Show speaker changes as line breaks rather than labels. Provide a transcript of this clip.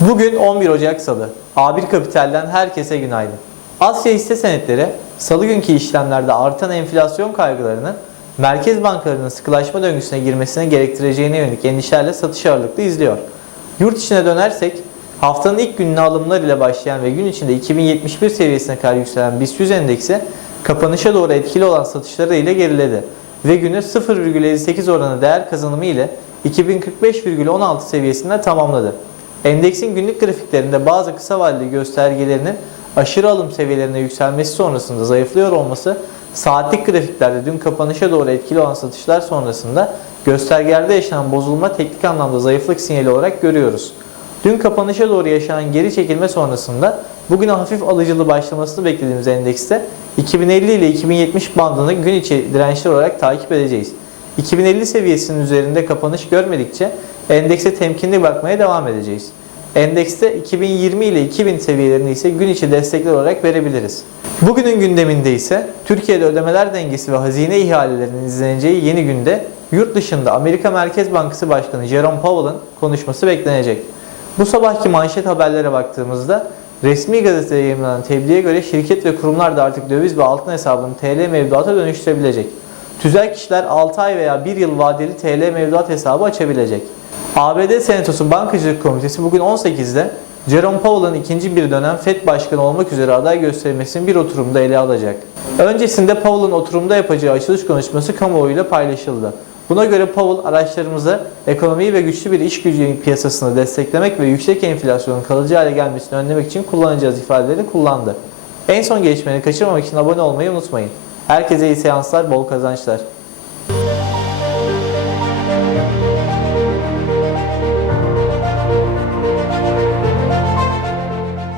Bugün 11 Ocak Salı. A1 Kapital'den herkese günaydın. Asya hisse senetleri salı günkü işlemlerde artan enflasyon kaygılarının merkez bankalarının sıkılaşma döngüsüne girmesine gerektireceğine yönelik endişelerle satış ağırlıklı izliyor. Yurt içine dönersek haftanın ilk gününe alımlar ile başlayan ve gün içinde 2071 seviyesine kadar yükselen BIST 100 endeksi kapanışa doğru etkili olan satışları ile geriledi ve günü 0,58 oranı değer kazanımı ile 2045,16 seviyesinde tamamladı. Endeksin günlük grafiklerinde bazı kısa vadeli göstergelerinin aşırı alım seviyelerine yükselmesi sonrasında zayıflıyor olması, saatlik grafiklerde dün kapanışa doğru etkili olan satışlar sonrasında göstergelerde yaşanan bozulma teknik anlamda zayıflık sinyali olarak görüyoruz. Dün kapanışa doğru yaşanan geri çekilme sonrasında bugüne hafif alıcılı başlamasını beklediğimiz endekste 2050 ile 2070 bandını gün içi dirençler olarak takip edeceğiz. 2050 seviyesinin üzerinde kapanış görmedikçe endekse temkinli bakmaya devam edeceğiz. Endekste 2020 ile 2000 seviyelerini ise gün içi destekler olarak verebiliriz. Bugünün gündeminde ise Türkiye'de ödemeler dengesi ve hazine ihalelerinin izleneceği yeni günde yurt dışında Amerika Merkez Bankası Başkanı Jerome Powell'ın konuşması beklenecek. Bu sabahki manşet haberlere baktığımızda resmi gazetede yayınlanan tebliğe göre şirket ve kurumlar da artık döviz ve altın hesabını TL mevduata dönüştürebilecek. Tüzel kişiler 6 ay veya 1 yıl vadeli TL mevduat hesabı açabilecek. ABD Senatosu Bankacılık Komitesi bugün 18'de Jerome Powell'ın ikinci bir dönem FED Başkanı olmak üzere aday gösterilmesini bir oturumda ele alacak. Öncesinde Powell'ın oturumda yapacağı açılış konuşması kamuoyuyla paylaşıldı. Buna göre Powell araçlarımızı ekonomiyi ve güçlü bir iş gücü piyasasını desteklemek ve yüksek enflasyonun kalıcı hale gelmesini önlemek için kullanacağız ifadelerini kullandı. En son gelişmeleri kaçırmamak için abone olmayı unutmayın. Herkese iyi seanslar, bol kazançlar.